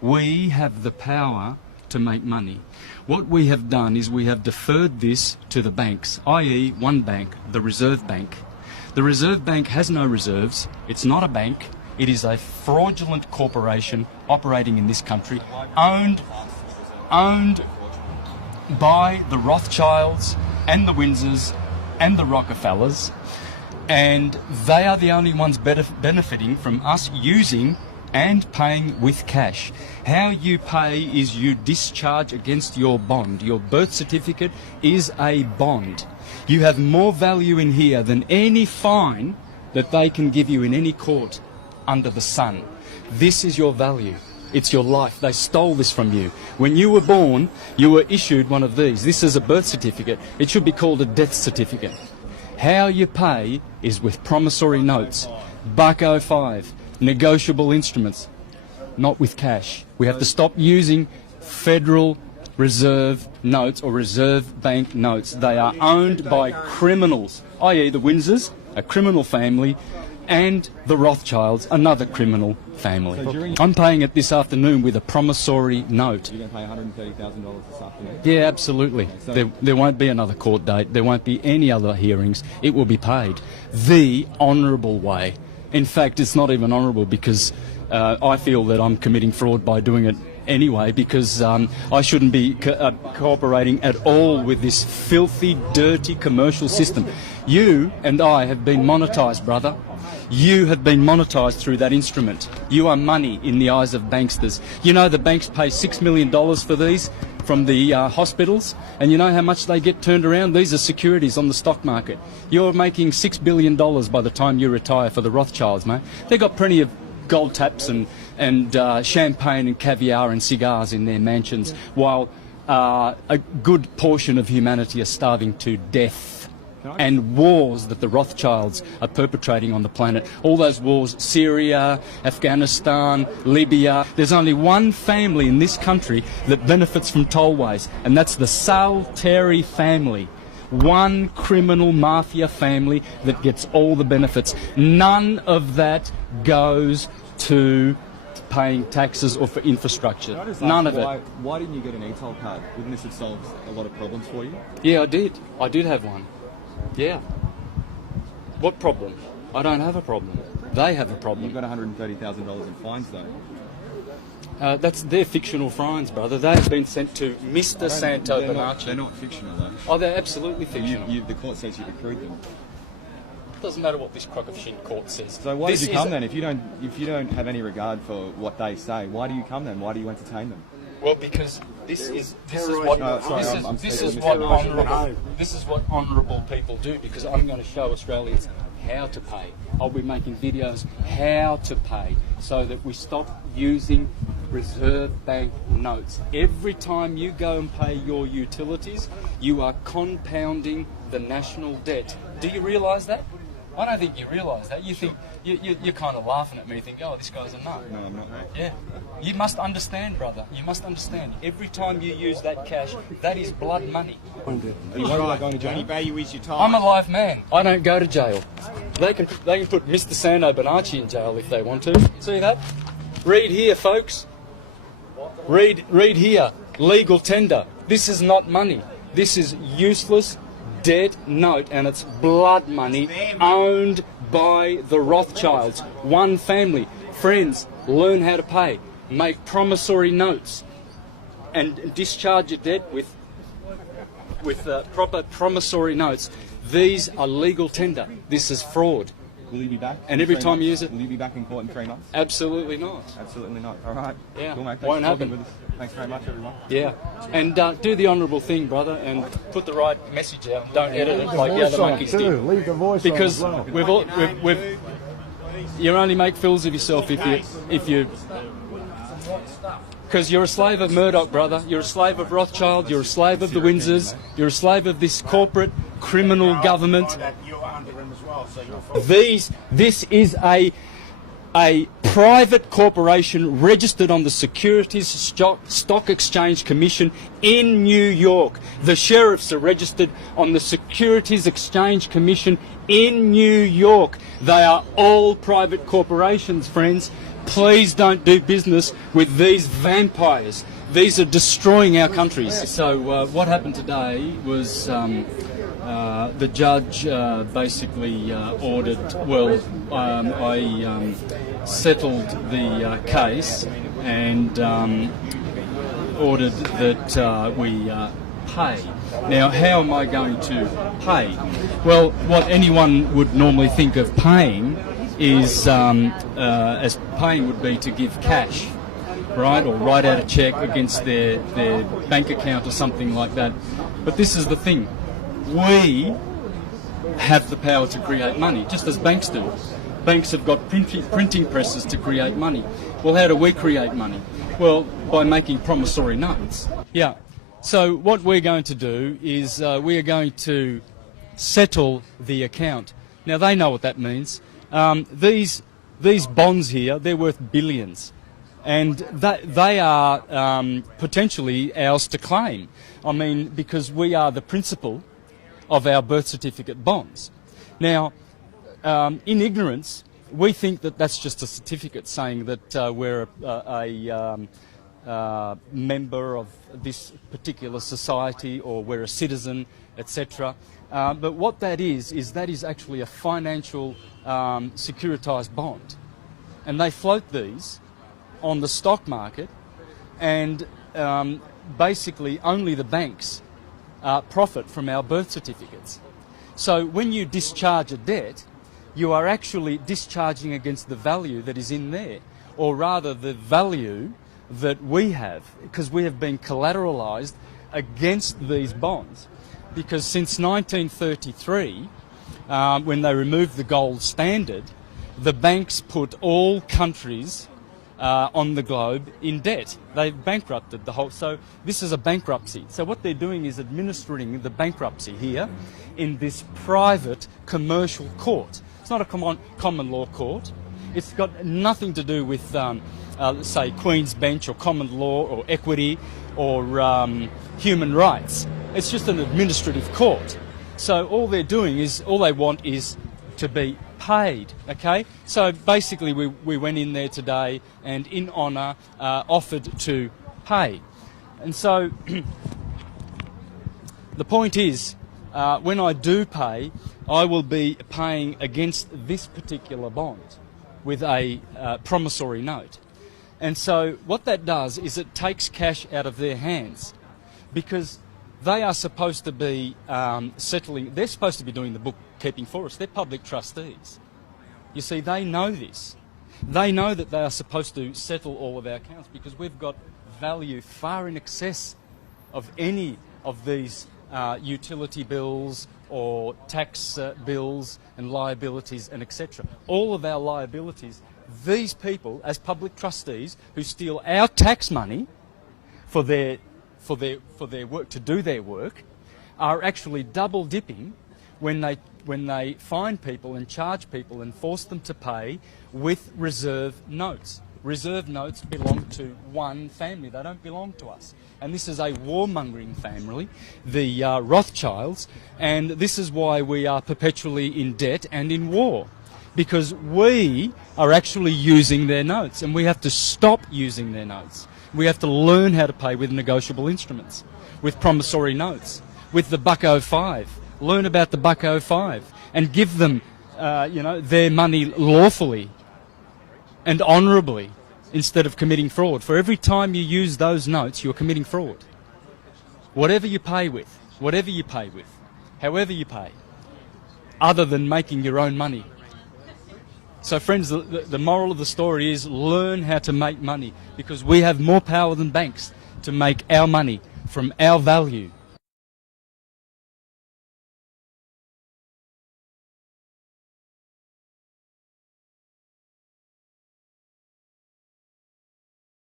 We have the power to make money. What we have done is we have deferred this to the banks, i.e. one bank, the Reserve Bank. The Reserve Bank has no reserves. It's not a bank. It is a fraudulent corporation operating in this country, owned by the Rothschilds and the Windsors and the Rockefellers, and they are the only ones benefiting from us using and paying with cash. How you pay is you discharge against your bond. Your birth certificate is a bond. You have more value in here than any fine that they can give you in any court under the sun. This is your value. It's your life. They stole this from you. When you were born, you were issued one of these. This is a birth certificate. It should be called a death certificate. How you pay is with promissory notes, $1.05, negotiable instruments, not with cash. We have to stop using Federal Reserve notes or Reserve Bank notes. They are owned by criminals, i.e. the Windsors, a criminal family, and the Rothschilds, another criminal family. So I'm paying it this afternoon with a promissory note. You're going to pay $130,000 this afternoon? Yeah, absolutely. Okay, so there won't be another court date. There won't be any other hearings. It will be paid the honourable way. In fact, it's not even honourable because I feel that I'm committing fraud by doing it anyway, because I shouldn't be cooperating at all with this filthy, dirty commercial system. You and I have been monetised, brother. You have been monetised through that instrument. You are money in the eyes of banksters. You know the banks pay $6 million for these from the hospitals, and you know how much they get turned around? These are securities on the stock market. You're making $6 billion by the time you retire for the Rothschilds, mate. They've got plenty of gold taps and champagne and caviar and cigars in their mansions, while a good portion of humanity are starving to death. And wars that the Rothschilds are perpetrating on the planet. All those wars, Syria, Afghanistan, Libya. There's only one family in this country that benefits from tollways, and that's the Salteri family. One criminal mafia family that gets all the benefits. None of that goes to paying taxes or for infrastructure. None of it. Why didn't you get an e-toll card? Wouldn't this have solved a lot of problems for you? Yeah, I did. I did have one. Yeah. What problem? I don't have a problem. They have a problem. You've got $130,000 in fines, though. They're fictional fines, brother. They've been sent to Mr. Santo Bonacci. They're not fictional, though. Oh, they're absolutely fictional. The court says you've accrued them. Doesn't matter what this crock of shit court says. So why did you come then? If you don't have any regard for what they say, why do you come then? Why do you entertain them? Well, because this is what honourable people do. Because I'm going to show Australians how to pay. I'll be making videos how to pay, so that we stop using Reserve Bank notes. Every time you go and pay your utilities, you are compounding the national debt. Do you realise that? I don't think you realise that. You think you're kind of laughing at me. You think, oh, this guy's a nut. No, I'm not. Yeah, you must understand, brother. You must understand. Every time you use that cash, that is blood money. Are you worried about going to jail? Value is your time. I'm a live man. I don't go to jail. They can put Mr. Santo Bonacci in jail if they want to. See that? Read here, folks. Read here. Legal tender. This is not money. This is useless debt note, and it's blood money owned by the Rothschilds. One family. Friends, learn how to pay. Make promissory notes and discharge your debt with proper promissory notes. These are legal tender. This is fraud. Will you be back? And every time you use it... Will you be back in court in 3 months? Absolutely not. Absolutely not. All right. Yeah. Cool, mate. Won't happen. With us. Thanks very much, everyone. Yeah. And do the honourable thing, brother, and put the right message out. Don't edit it like the other monkeys did. Leave the voice Because on as well. we've you only make fools of yourself if you because you're a slave of Murdoch, brother. You're a slave of Rothschild. You're a slave of the Windsors. You're a slave of this corporate criminal government. This is a private corporation registered on the Securities Stock Exchange Commission in New York. The sheriffs are registered on the Securities Exchange Commission in New York. They are all private corporations, friends. Please don't do business with these vampires. These are destroying our countries. So what happened today was the judge basically ordered, I settled the case and ordered that we pay. Now, how am I going to pay? Well, what anyone would normally think of paying is, as paying would be to give cash, right, or write out a cheque against their bank account or something like that. But this is the thing. We have the power to create money, just as banks do. Banks have got printing presses to create money. Well, how do we create money? Well, by making promissory notes. Yeah. So what we're going to do is we are going to settle the account. Now, they know what that means. These bonds here, they're worth billions. And they are potentially ours to claim. I mean, because we are the principal of our birth certificate bonds. Now, in ignorance, we think that that's just a certificate saying that we're a member of this particular society or we're a citizen, etc. But what that is actually a financial securitized bond. And they float these on the stock market, and basically only the banks profit from our birth certificates. So when you discharge a debt, you are actually discharging against the value that is in there, or rather the value that we have, because we have been collateralized against these bonds. Because since 1933, when they removed the gold standard, the banks put all countries on the globe in debt. They've bankrupted the whole. So this is a bankruptcy. So what they're doing is administering the bankruptcy here in this private commercial court. It's not a common law court. It's got nothing to do with, say, Queen's Bench or common law or equity or human rights. It's just an administrative court. So all they're doing is, all they want is to be paid, okay? So basically we went in there today and in honour offered to pay. And so the point is, when I do pay, I will be paying against this particular bond with a promissory note. And so what that does is it takes cash out of their hands, because they are supposed to be settling, they're supposed to be doing the bookkeeping for us. They're public trustees. You see, they know this. They know that they are supposed to settle all of our accounts because we've got value far in excess of any of these utility bills or tax bills and liabilities and etc. All of our liabilities, these people as public trustees who steal our tax money for their work, to do their work, are actually double dipping when they find people and charge people and force them to pay with reserve notes. Reserve notes belong to one family. They don't belong to us. And this is a warmongering family, the Rothschilds, and this is why we are perpetually in debt and in war, because we are actually using their notes, and we have to stop using their notes. We have to learn how to pay with negotiable instruments, with promissory notes, with the Buck-05. Learn about the Buck-05 and give them, their money lawfully and honourably instead of committing fraud. For every time you use those notes, you're committing fraud. Whatever you pay with, however you pay, other than making your own money. So friends, the moral of the story is learn how to make money, because we have more power than banks to make our money from our value.